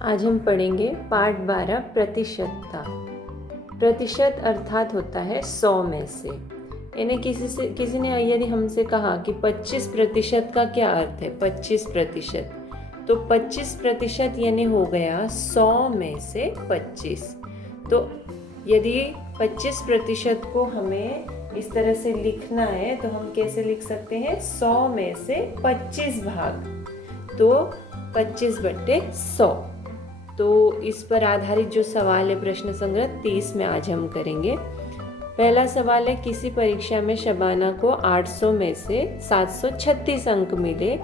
आज हम पढ़ेंगे पाठ 12 प्रतिशतता। प्रतिशत अर्थात होता है 100 में से। यानी किसी ने यदि हमसे कहा कि 25% का क्या अर्थ है, 25%, तो 25% यानी हो गया 100 में से 25। तो यदि 25% को हमें इस तरह से लिखना है तो हम कैसे लिख सकते हैं, 100 में से 25 भाग, तो 25/100। तो इस पर आधारित जो सवाल है प्रश्न संग्रह 30 में आज हम करेंगे। पहला सवाल है, किसी परीक्षा में शबाना को 800 में से 736 अंक मिले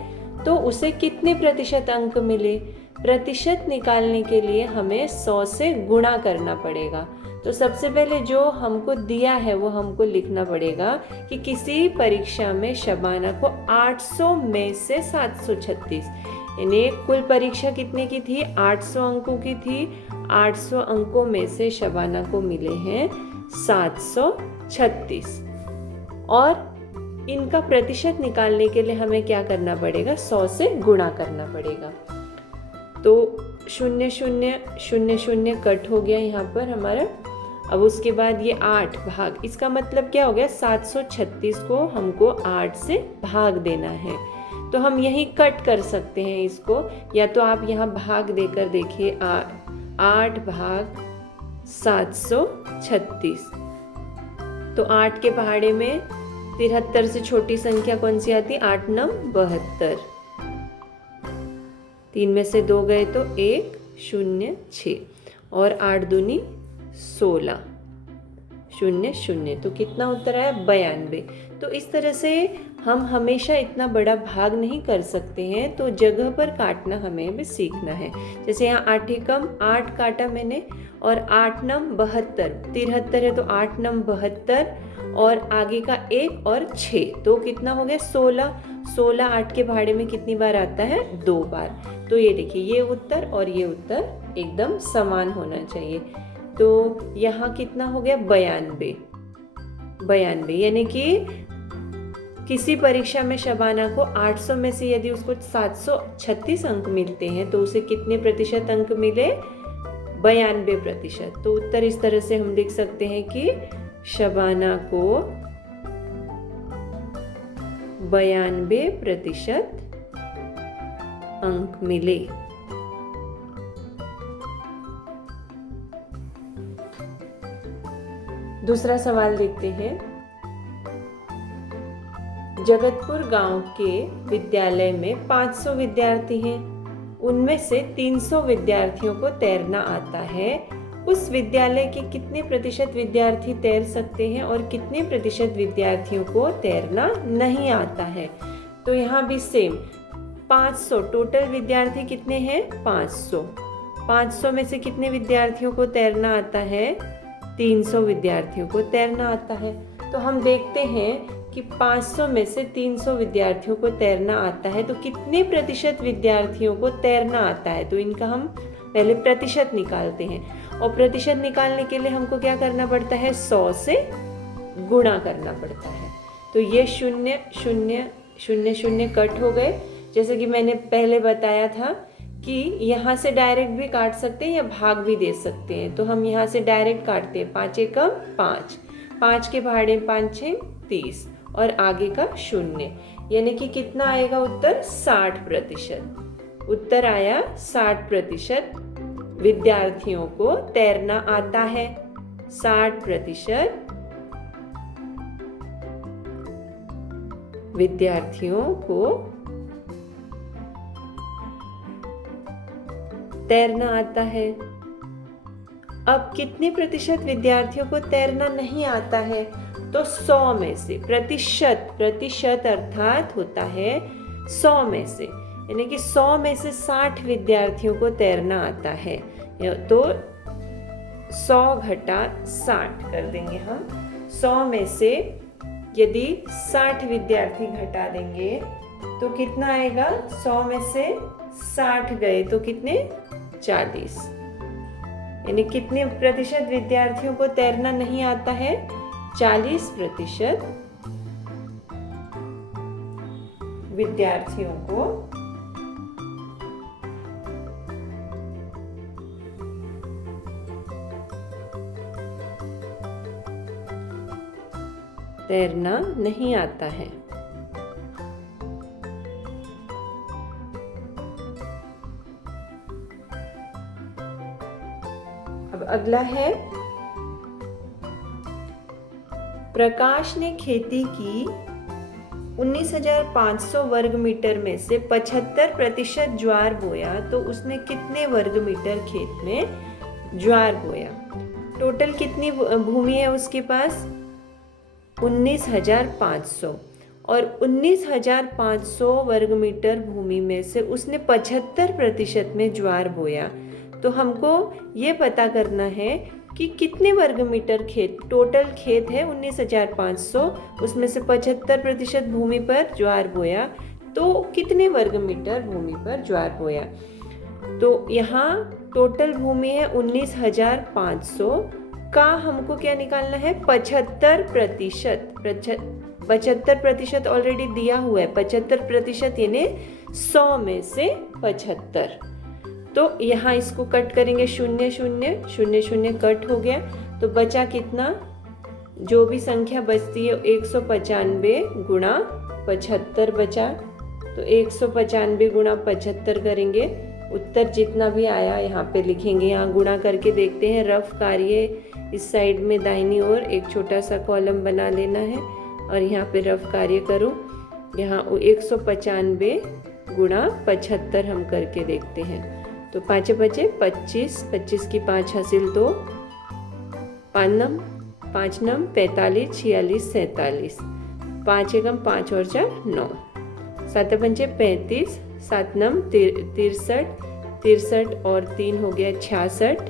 तो उसे कितने प्रतिशत अंक मिले। प्रतिशत निकालने के लिए हमें 100 से गुणा करना पड़ेगा। तो सबसे पहले जो हमको दिया है वो हमको लिखना पड़ेगा कि किसी परीक्षा में शबाना को 800 में से 736, यानी कुल परीक्षा कितने की थी, 800 अंकों की थी। 800 अंकों में से शबाना को मिले हैं 736 और इनका प्रतिशत निकालने के लिए हमें क्या करना पड़ेगा, 100 से गुणा करना पड़ेगा। तो 0 0 0 0 कट हो गया यहाँ पर हमारा। अब उसके बाद ये 8 भाग, इसका मतलब क्या हो गया, 736 को हमको 8 से भाग देना है। तो हम यही कट कर सकते हैं इसको, या तो आप यहाँ भाग देकर देखिए, 8 भाग 736। तो 8 के पहाड़े में 73 से छोटी संख्या कौन सी आती, 8 9 72। 3 में से 2 गए तो 1 0 6 और 8 दूनी 16 0 0। तो कितना उत्तर आया, 92। तो इस तरह से हम हमेशा इतना बड़ा भाग नहीं कर सकते हैं, तो जगह पर काटना हमें भी सीखना है। जैसे यहाँ 8 एकम 8 काटा मैंने और 8 9 72, 73 है तो 8 9 72 और आगे का 1 और 6, तो कितना हो गया 16। 16 8 के भाड़े में कितनी बार आता है, 2 बार। तो ये देखिए, ये उत्तर और ये उत्तर एकदम समान होना चाहिए। तो यहाँ कितना हो गया, 92। 92 यानी कि किसी परीक्षा में शबाना को 800 में से यदि उसको 736 अंक मिलते हैं तो उसे कितने प्रतिशत अंक मिले, 92%। तो उत्तर इस तरह से हम लिख सकते हैं कि शबाना को 92% अंक मिले। दूसरा सवाल देखते हैं। जगतपुर गांव के विद्यालय में 500 विद्यार्थी हैं। उनमें से 300 विद्यार्थियों को तैरना आता है। उस विद्यालय के कितने प्रतिशत विद्यार्थी तैर सकते हैं और कितने प्रतिशत विद्यार्थियों को तैरना नहीं आता है। तो यहाँ भी सेम, 500 टोटल विद्यार्थी कितने हैं, 500। 500 में से कितने विद्यार्थियों को तैरना आता है, 300 विद्यार्थियों को तैरना आता है। तो हम देखते हैं कि 500 में से 300 विद्यार्थियों को तैरना आता है, तो कितने प्रतिशत विद्यार्थियों को तैरना आता है। तो इनका हम पहले प्रतिशत निकालते हैं और प्रतिशत निकालने के लिए हमको क्या करना पड़ता है, 100 से गुणा करना पड़ता है। तो ये 0 0 0 0 कट हो गए। जैसे कि मैंने पहले बताया था कि यहाँ से डायरेक्ट भी काट सकते हैं या भाग भी दे सकते हैं। तो हम यहाँ से डायरेक्ट काटते हैं, 5 एकम 5, 5 के भाड़े 5 6 30 और आगे का 0, यानी कि कितना आएगा उत्तर, 60%। उत्तर आया 60% विद्यार्थियों को तैरना आता है। 60% विद्यार्थियों को तैरना आता है। अब कितने प्रतिशत विद्यार्थियों को तैरना नहीं आता है, तो 100 में से। प्रतिशत अर्थात होता है 100 में से, यानी कि 100 में से 60 विद्यार्थियों को तैरना आता है। तो 100 घटा 60 कर देंगे हम। 100 में से यदि 60 विद्यार्थी घटा देंगे तो कितना आएगा, 100 में से 60 गए तो कितने, 40। यानी कितने प्रतिशत विद्यार्थियों को तैरना नहीं आता है, 40% विद्यार्थियों को तैरना नहीं आता है। अब अगला है, प्रकाश ने खेती की 19,500 वर्ग मीटर में से 75% ज्वार बोया तो उसने कितने वर्ग मीटर खेत में ज्वार बोया? टोटल कितनी भूमि है उसके पास? 19,500, और 19,500 वर्ग मीटर भूमि में से उसने 75% में ज्वार बोया। तो हमको ये पता करना है कि कितने वर्ग मीटर खेत, टोटल खेत है 19,500, उसमें से 75% भूमि पर ज्वार बोया, तो कितने वर्ग मीटर भूमि पर ज्वार बोया? तो यहाँ टोटल भूमि है 19,500 का हमको क्या निकालना है? 75%। 75% ऑलरेडी दिया हुआ है, 75% यानी 100 में से 75। तो यहाँ इसको कट करेंगे, 0 0 0 0 कट हो गया, तो बचा कितना? जो भी संख्या बचती है 195 गुणा 75 बचा, तो 195 गुणा 75 करेंगे, उत्तर जितना भी आया यहाँ पे लिखेंगे। यहाँ गुणा करके देखते हैं, रफ कार्य इस साइड में दाहिनी ओर एक छोटा सा कॉलम बना लेना है और यहाँ पे रफ कार्य करो। यहाँ 195 गुणा 75 हम करके देखते हैं, तो 5 बचे 25, 25 की 5 हासिल 2, 5 नम 45, 46, 47, 5 एकम 5 और 4 9, 7 पंचे 35, 7 नम 63, 63 और 3 हो गया 66,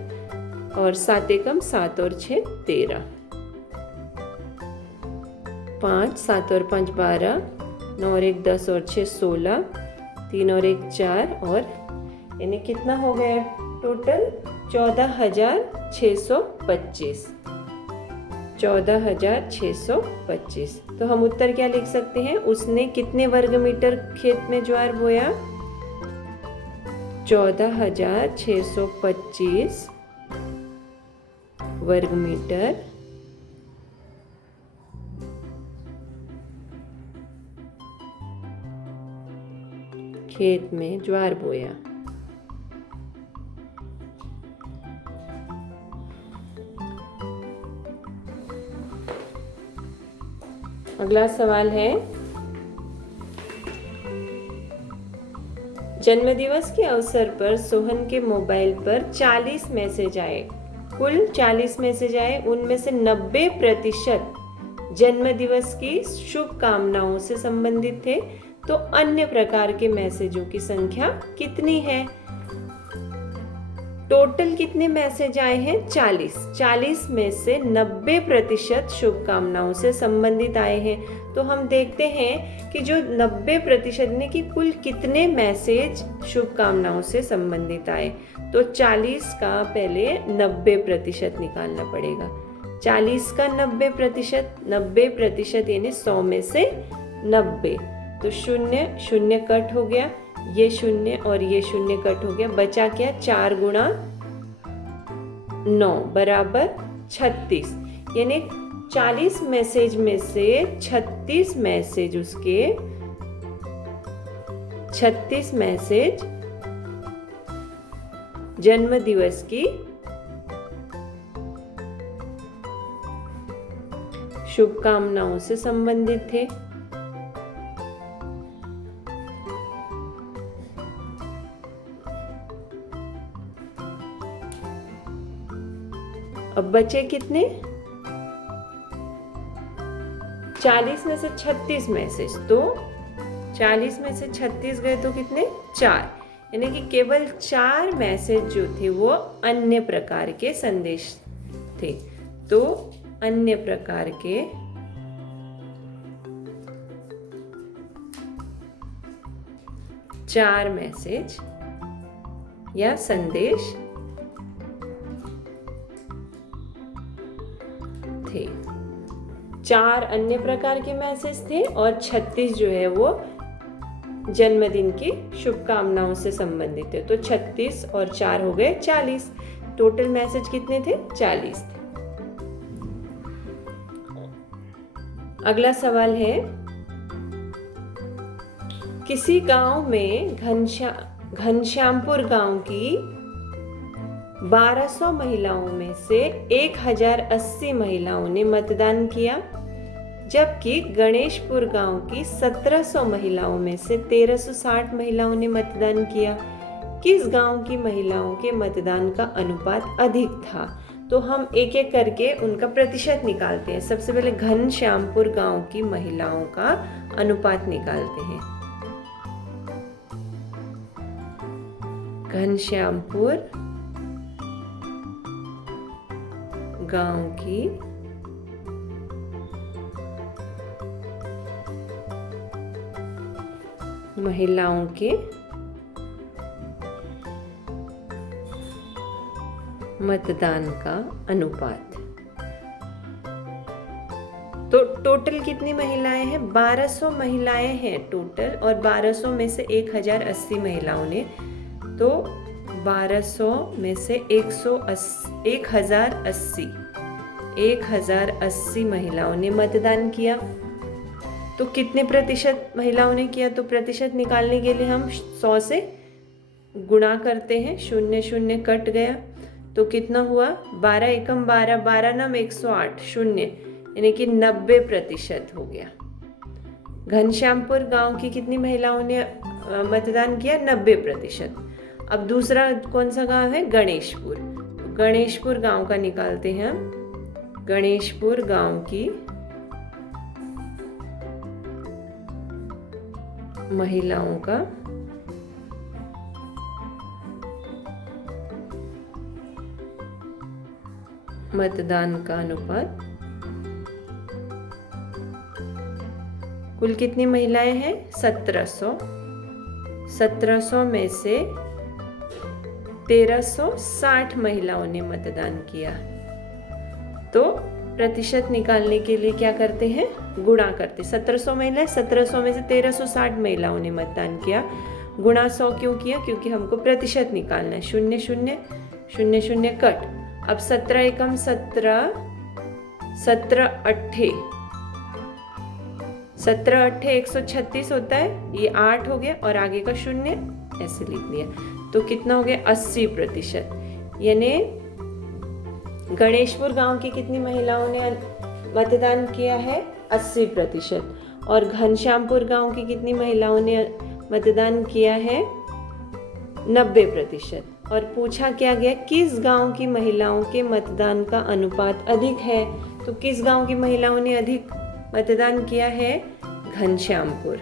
और 7 एकम 7 और 6 13, 5 7 और 5 12, 9 और 1 10 और 6 16, 3 और 1 4, और यानी कितना हो गया टोटल? 14,625। 14,625। तो हम उत्तर क्या लिख सकते हैं? उसने कितने वर्ग मीटर खेत में ज्वार बोया? 14,625 वर्ग मीटर खेत में ज्वार बोया। अगला सवाल है, जन्मदिवस के अवसर पर सोहन के मोबाइल पर 40 मैसेज आए। कुल 40 मैसेज आए, उनमें से 90% जन्मदिवस की शुभकामनाओं से संबंधित थे। तो अन्य प्रकार के मैसेजों की संख्या कितनी है? टोटल कितने मैसेज आए हैं? 40। 40 में से 90% शुभकामनाओं से संबंधित आए हैं। तो हम देखते हैं कि जो 90% ने कि कुल कितने मैसेज शुभकामनाओं से संबंधित आए। तो 40 का पहले 90% निकालना पड़ेगा। 40 का 90%, 90% यानी 100 में से 90, तो 0 0 कट हो गया, ये 0 और ये 0 कट हो गया, बचा क्या? 4 गुणा 9 बराबर 36, यानी 40 मैसेज में से 36 मैसेज, उसके 36 मैसेज जन्म दिवस की शुभकामनाओं से संबंधित थे। अब बचे कितने? 40 में से 36 मैसेज, तो 40 में से 36 गए तो कितने? 4, यानी कि केवल 4 मैसेज जो थे वो अन्य प्रकार के संदेश थे। तो अन्य प्रकार के चार मैसेज या संदेश थे। 4 अन्य प्रकार के मैसेज थे और 36 जो है वो जन्मदिन की शुभकामनाओं से संबंधित है। तो 36 और 4 हो गए 40। टोटल मैसेज कितने थे? 40 थे। अगला सवाल है, किसी गांव में घनश्यामपुर गांव की 1200 महिलाओं में से 1080 महिलाओं ने मतदान किया, जबकि गणेशपुर गांव की 1700 महिलाओं में से 1360 महिलाओं ने मतदान किया। किस गांव की महिलाओं के मतदान का अनुपात अधिक था? तो हम एक एक करके उनका प्रतिशत निकालते हैं। सबसे पहले घनश्यामपुर गांव की महिलाओं का अनुपात निकालते हैं। घनश्यामपुर गांव की महिलाओं के मतदान का अनुपात। तो टोटल कितनी महिलाएं हैं? 1200 महिलाएं हैं टोटल, और 1200 में से 1080 महिलाओं ने, तो 1200 में से 1080 महिलाओं ने मतदान किया। तो कितने प्रतिशत महिलाओं ने किया? तो प्रतिशत निकालने के लिए हम 100 से गुणा करते हैं। 0 0 कट गया तो कितना हुआ? 12 एकम 12, 12 नम 108, 0 यानी कि 90% हो गया। घनश्यामपुर गांव की कितनी महिलाओं ने मतदान किया? 90%। अब दूसरा कौन सा गांव है? गणेशपुर। तो गणेशपुर गांव का निकालते हैं हम। गणेशपुर गांव की महिलाओं का मतदान का अनुपात। कुल कितनी महिलाएं हैं? 1700। 1700 में से 1360 महिलाओं ने मतदान किया। तो प्रतिशत निकालने के लिए क्या करते हैं? गुणा करते। 1700 महिलाएं, 1700 में से 1360 महिलाओं ने मतदान किया। गुणा 100 क्यों किया? क्योंकि हमको प्रतिशत निकालना है। 0 0 0 0 कट। अब 17 एकम 17, 17 अट्ठे 136 होता है। ये 8 हो गया और आगे का 0 ऐसे लिख दिया। तो कितना हो गया? 80%। यानी गणेशपुर गांव की कितनी महिलाओं ने मतदान किया है? 80%। और घनश्यामपुर गांव की कितनी महिलाओं ने मतदान किया है? 90%। और पूछा क्या गया? किस गांव की महिलाओं के मतदान का अनुपात अधिक है? तो किस गांव की महिलाओं ने अधिक मतदान किया है? घनश्यामपुर।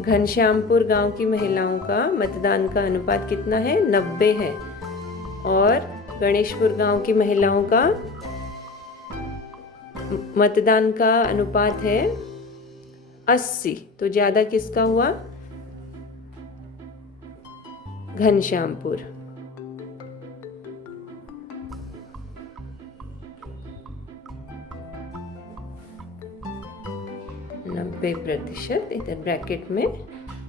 घनश्यामपुर गांव की महिलाओं का मतदान का अनुपात कितना है? 90 है। और गणेशपुर गांव की महिलाओं का मतदान का अनुपात है 80। तो ज्यादा किसका हुआ? घनश्यामपुर। 90% इधर ब्रैकेट में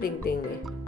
लिख देंगे।